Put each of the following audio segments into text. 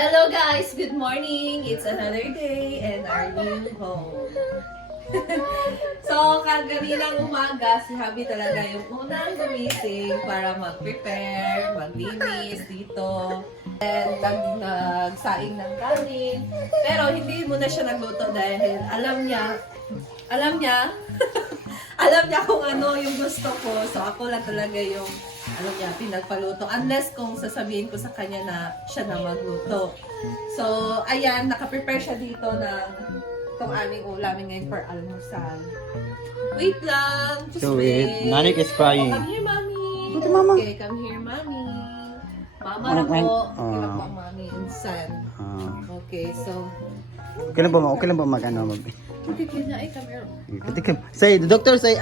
Hello guys! Good morning! It's another day and our new home. So, kaganinang umaga, si Habi talaga yung unang gumising para mag-prepare, maglinis dito. And nagsaing ng kanin. Pero hindi muna siya nagluto dahil alam niya, alam niya kung ano yung gusto ko. So, ako lang talaga yung pinagpaluto. Unless kung sasabihin ko sa kanya na siya na magluto. So, ayan, nakaprepare siya dito ng itong aming ulamin ngayon for almusal. Wait lang! Just So wait! Nanik is crying. Oh, come here, mommy! Ito, mama. Okay, come here, mommy! Mama Manik, ako. manik. Kaya pa, mommy and son. Okay, so... Okay lang ba mag ano mag. Titigil na come here. Katikim. Say the doctor say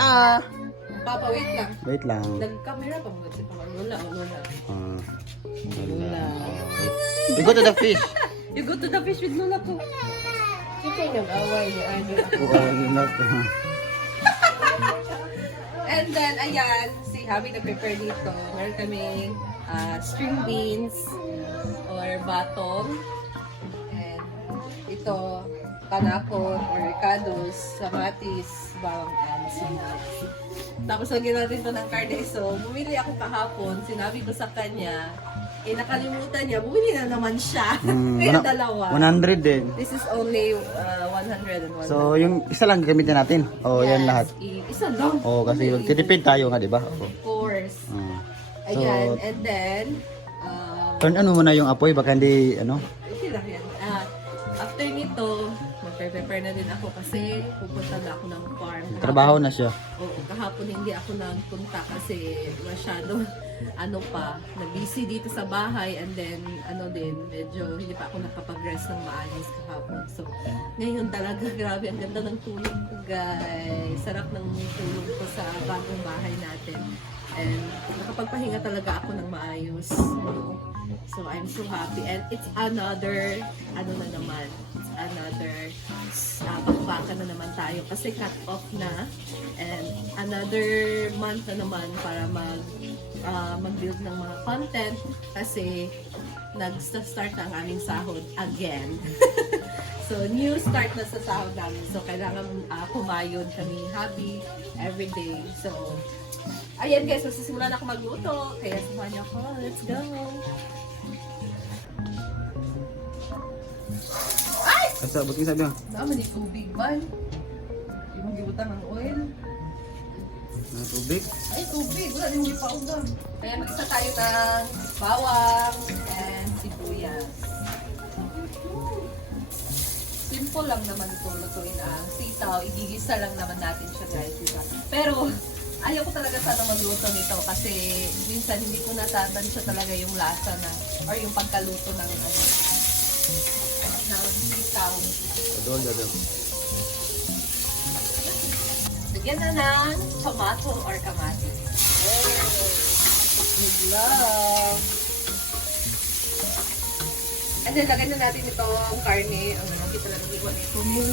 Papa, wait lang. Wait lang. Nag-camera pa mga si Papa. Lola. Wala. You go to the fish. You go to the fish with Lola ko. Sige, nag-away ni Ano. And then, ayan, si Javi nag-prepare dito. Meron kaming string beans or batong. And ito, kanakon or ricados, kamatis, bawang, and sibuyas. Tapos lagyan natin ito ng carne. So, bumili ako kahapon. Sinabi ko sa kanya, nakalimutan niya, bumili na naman siya. Kaya dalawa. 100 din. This is only 100 and 100. So yung isa lang gamitin natin. Oh, yan lahat. Isa lang. Oh, kasi magtitipid tayo nga, di ba? Of course. So, Ayan, and then, turn ano muna yung apoy, baka hindi, ano? okay lang yan. After nito, magpe-prepare na din ako kasi pupunta na ako ng farm. Trabaho na siya. Oo, kahapon hindi ako nagpunta kasi masyado, na-busy dito sa bahay and then, medyo hindi pa ako nakapag-rest ng maayos kahapon. So, ngayon talaga, grabe, ang ganda ng tulog ko, guys. Sarap ng tulog ko sa bagong bahay natin. And nakapagpahinga talaga ako ng maayos. So, I'm so happy. And it's another, it's another bakbaka na naman tayo kasi cut off na. And another month na naman para mag-build ng mga content kasi nag-start na ang aming sahod again. So, new start na sa sahod namin. So, kailangan kumayod kami happy everyday. So, ayan guys, magsisimula na ako magluto. Kaya samahan niyo ako. Let's go! Ay! Basta, buti sabi mo. Naman ni tubig ba? Hindi mo gibutan ng oil. Tubig. Ay, tubig. Wala din pa ugang. Kaya mag-isa tayo ng bawang and sibuyas. Simple lang naman ito lutuin ang sitaw. Igigisa lang naman natin siya guys, diba? Pero, ayaw ko talaga sana magluto nito kasi minsan hindi ko natatansya talaga yung lasa na or yung pagkaluto ng sitaw. Dadol. Lagyan na ng tomato or kamatis. With love. And then lagyan na natin itong karne. Ang malaki talaga iwan ito mo.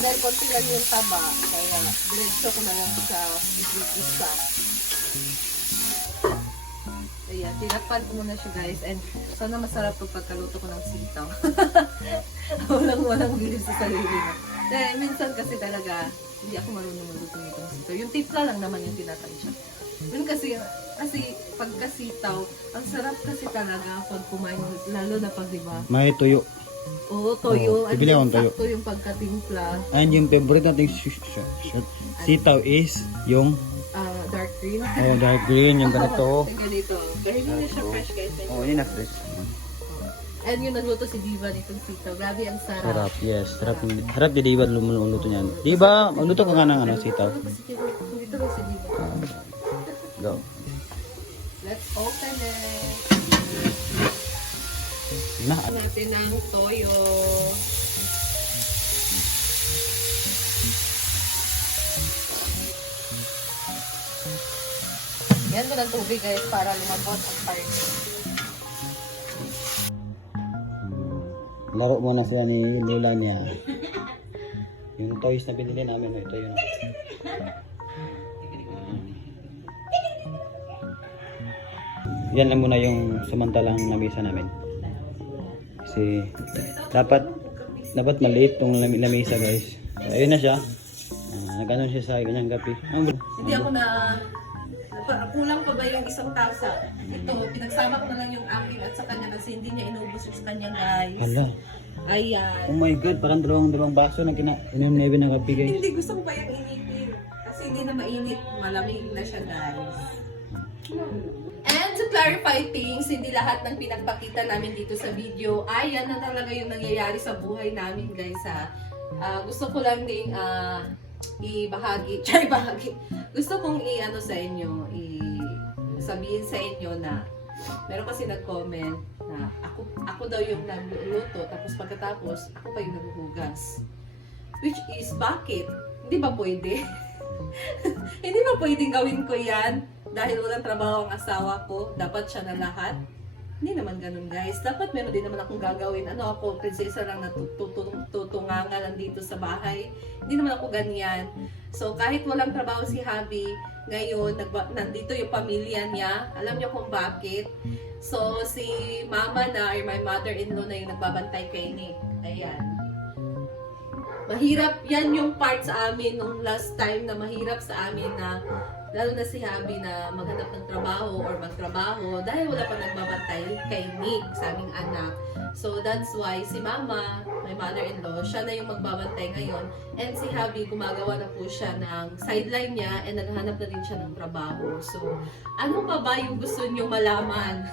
Dahil konti lang yung taba, kaya diretso ko na lang sa isa. Ayan, tinakpan ko muna siya guys, and sana masarap pag pagkaluto ko ng sitaw. walang bilib sa sarili mo. Dahil minsan kasi talaga, hindi ako marunong magluto nitong sitaw. Yung tipla lang naman yung tinatansya. Yun kasi pagkasitaw, ang sarap kasi talaga pag kumain, lalo na pag diba, May tuyo. oo, toyo. Oo, bibili akong toyo. Sakto yung pagkatimpla. And yung favorite nating sitaw is yung Dark green. dark green, yung ganito. Yung ganito. Pero hindi na siya fresh guys. Oh, yun na fresh. And yung nagluto si Diva nitong sitaw. Grabe ang sarap. Sarap, yes. Sarap di ba lumuluto niyan? Di ba? Magluto ka nga ng sitaw. Dito ba si Diva? Go. Let's open it. Na. Natin ng toyo. Yan mo ng tubig guys para lumambot ang karne. Laro muna sila ni Lola niya. Yung toys na binili namin, ito yun. Yan lang muna yung samantalang lamesa namin. Kasi dapat maliit tong lamesa guys. So, ayun na siya. Nag-ano siya sa ganyang gabi. Hindi ako na kulang pa ba yung isang tasa? Ito, pinagsama ko na lang yung akin at sa kanya kasi hindi niya inubos yung sa kanya guys. Hala. Ayan. Oh my god, parang dalawang baso na inom na ibig nagabi guys. Hindi gusto ko pa yung inipin. Kasi hindi na mainit. Malamig na siya guys. And to clarify things, hindi lahat ng pinagpakita namin dito sa video ay yan na talaga yung nangyayari sa buhay namin guys ha. Gusto ko lang ding ibahagi. Gusto kong i-ano sa inyo, sabihin sa inyo na meron kasi nag-comment na ako daw yung nagluluto tapos pagkatapos ako pa yung naghuhugas. Which is bakit? Hindi ba pwede? Hindi ba pwedeng gawin ko yan? Dahil walang trabaho ang asawa ko, dapat siya na lahat? Hindi naman ganun guys. Dapat meron din naman akong gagawin. Ano ako, prinsesa lang na tutunganga lang dito sa bahay. Hindi naman ako ganyan. So kahit walang trabaho si Habi, ngayon nandito yung pamilya niya. Alam niyo kung bakit? So si mama na or my mother-in-law na yung nagbabantay kay Nick. Ayan. Mahirap yan yung part sa amin nung last time na mahirap sa amin na lalo na si Habi na maghanap ng trabaho or magtrabaho dahil wala pa nagbabantay kay Nick sa aming anak. So that's why si mama, my mother-in-law, siya na yung magbabantay ngayon. And si Habi, gumagawa na po siya ng sideline niya and naghahanap na din siya ng trabaho. So ano pa ba yung gusto niyo malaman?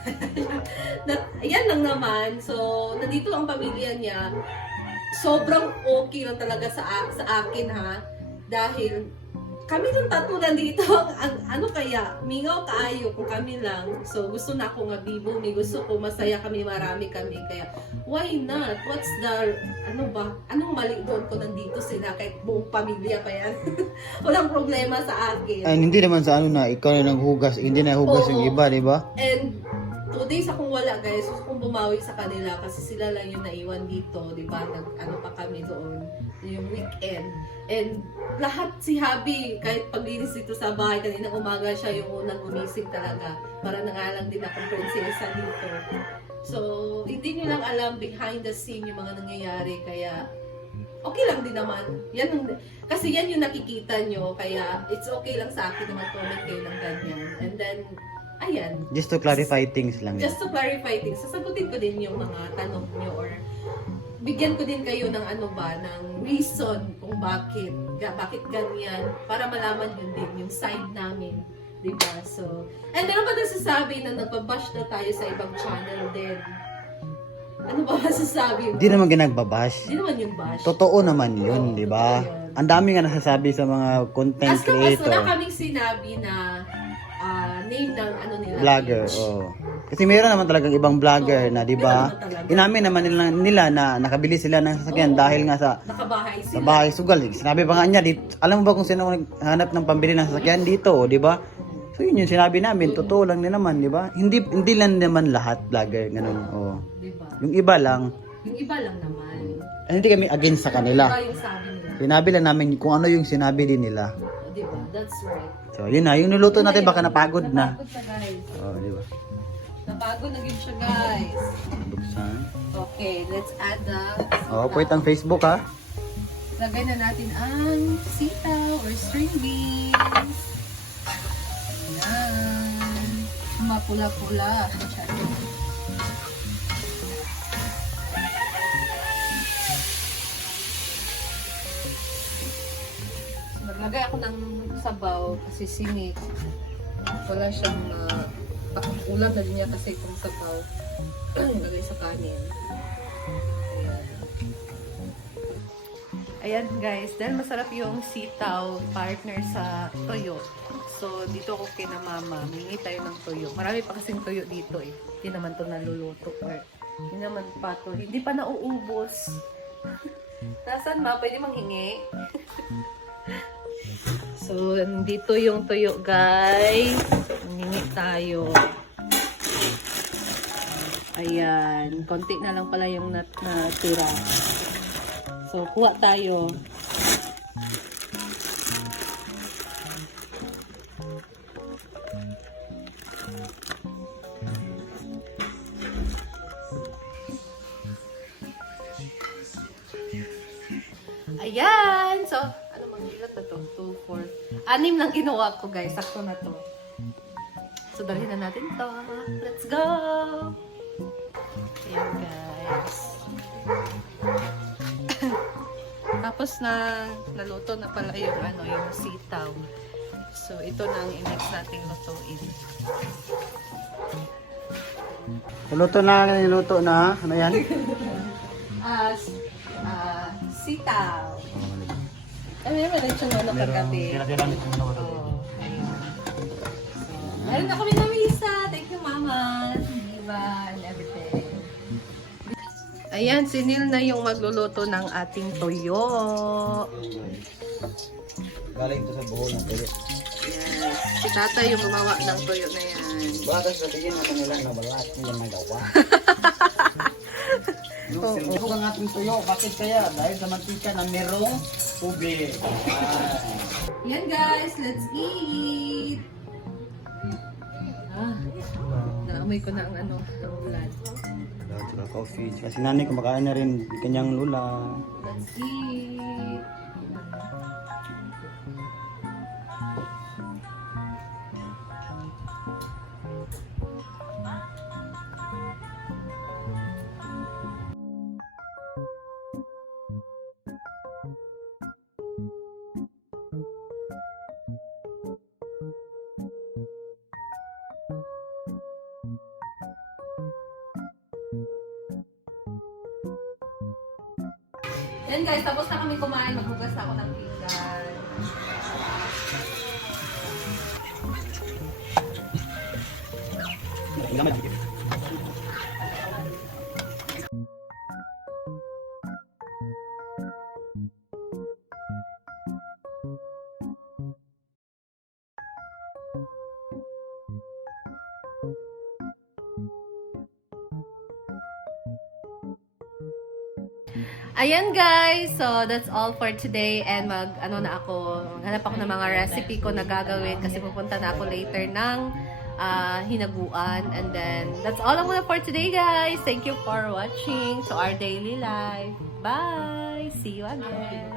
Yan lang naman. So nandito ang pamilya niya. Sobrang okay lang talaga sa akin ha. Dahil kami ng tatlo nandito, ano kaya, mingaw kaayo kung kami lang. So, gusto na ako nga bibo, gusto ko masaya kami, marami kami. Kaya, why not? What's the, anong mali doon ko nandito sila, kahit buong pamilya pa yan. Walang problema sa akin. Ay, hindi naman sa ano na, ikaw na naghugas, hindi na hugas yung iba, di ba? And, 2 days akong wala guys, gusto kong bumawi sa kanila kasi sila lang yung naiwan dito, di ba? Ano pa kami doon, yung weekend. And lahat si Habi, kahit paglinis dito sa bahay, kanina umaga siya yung unang gumising talaga. Para nangalang din akong prinsesa dito. So, hindi nyo lang alam behind the scene yung mga nangyayari, kaya okay lang din naman. Kasi yan yung nakikita nyo, kaya it's okay lang sa akin na mag-comment kayo ng ganyan. And then, ayan. Just to clarify things lang. Just to clarify things, sasagutin ko din yung mga tanong nyo or bigyan ko din kayo ng ng reason kung bakit ganyan para malaman yun din yung side namin, di ba? So, and meron pa nasasabi na nagbabash na tayo sa ibang channel din. Ano ba masasabi mo? Hindi naman ginagbabash. Hindi naman yung bash. Totoo naman yun, Oo, di ba? totoo yun. Ang dami nga nasasabi sa mga content As long as creator. wala kaming sinabi na name ng nila. Vlogger, page. oh. Kasi meron naman talagang ibang vlogger Oo, na, di ba? meron naman talaga. Inamin naman nila na nakabili sila ng sasakyan Oo. dahil nga sa Nakabahay sila. bahay sugal. Sinabi pa nga niya, alam mo ba kung sino naghanap ng pambili ng sasakyan dito, di ba? So yun yung sinabi namin, totoo lang din naman, di ba? Hindi lang naman lahat vlogger, ganun. Oh. Di ba? Yung iba lang, Yung iba lang naman. hindi kami against sa kanila. Iba yung sabi nila. Sinabi lang namin kung ano yung sinabi din nila. Di ba? That's right. So yun na, yung niluto natin baka napagod na. Napagod siya guys. Oh, di ba? Napagod na yun siya guys. Buksan. Okay, let's add the Oh, pwede ang Facebook ha. lagay na natin ang sitaw or string beans. Ayan. Mapula-pula. Naglagay ako ng sabaw kasi sinik. Wala siyang ulam na din niya kasi itong sabaw. Lagay sa kanin. Ayan guys, dahil masarap yung sitaw partner sa toyo. So dito ako kina mama, mingi tayo ng toyo. Marami pa kasing toyo dito eh. Hindi naman to naluluto or hindi naman pa to. Hindi pa nauubos. Nasaan ma? Pwede manghingi? So, dito yung tuyo, guys. Hingi tayo. Ayan. Konti na lang pala yung natira. So, kuha tayo. Ayan! So, ano mang ilan na to? 2, 4. 6 lang ginawa ko, guys. Sakto na to. So, dalhin na natin to. Let's go! Ayan, guys. Tapos na naluto na pala yung ano, yung sitaw. So, ito na ang i-mix natin lutuin. Niluto na. Ano yan? Sitaw. Ano naman na siya ano kagabi? Tira-tira nito muna ko. Ayun. Meron na kami na misa. Thank you, Mama. Diva and everything. Ayan, si Neil na yung magluluto ng ating toyo. Galing to sa buhol ng tuyo. Ayan. Si Tata yung gumawa ng toyo na yan. Batas sabihin natin nila na balat niya nagawa. Ito ang ating tuyo. Bakit kaya? Dahil sa mantika na merong tubig. Yan guys, let's eat! Naamoy ko na ang ano, ang ulan. Tsaka coffee. Kasi nanay kumakain na rin kanyang lula. Let's eat! Yan guys, tapos na kami kumain. Maghugas na ako ng pinggan. Ayan guys, so that's all for today and maghanap ako ng mga recipe ko na gagawin kasi pupunta na ako later ng hinaguan, and then that's all muna for today guys. Thank you for watching to our daily life. Bye! See you again!